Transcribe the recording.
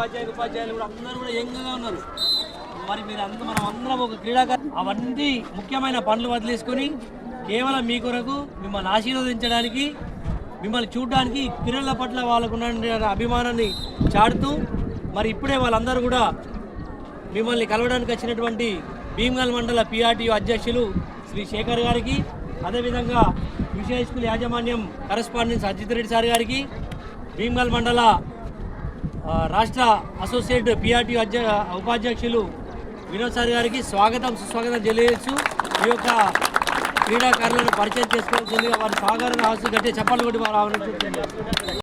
ఉపాధ్యాయులు ఉపాధ్యాయులు కూడా అందరూ కూడా యంగ్గా ఉన్నారు. మరి మీరు అందరూ మనం అందరం ఒక క్రీడాకారు అవన్నీ ముఖ్యమైన పనులు వదిలేసుకొని కేవలం మీ కొరకు మిమ్మల్ని ఆశీర్వదించడానికి మిమ్మల్ని చూడడానికి క్రీడల పట్ల వాళ్ళకు అభిమానాన్ని చాటుతూ మరి ఇప్పుడే వాళ్ళందరూ కూడా మిమ్మల్ని కలవడానికి వచ్చినటువంటి భీమ్గల్ మండల పిఆర్టీయూ అధ్యక్షులు శ్రీ శేఖర్ గారికి అదేవిధంగా విషయ స్కూల్ యాజమాన్యం కరస్పాండెన్స్ అజిత్ రెడ్డి సార్ గారికి భీమగల్ మండల రాష్ట్ర అసోసియేట్ పిఆర్టీ అధ్య ఉపాధ్యక్షులు వినోద్ సార్ గారికి స్వాగతం సుస్వాగతం తెలియజేస్తూ ఈ యొక్క క్రీడాకారులను పరిచయం చేసుకోవాల్సిందిగా వారి సాగరణ ఆశ గట్టి చెప్పాలి కొట్టి వారు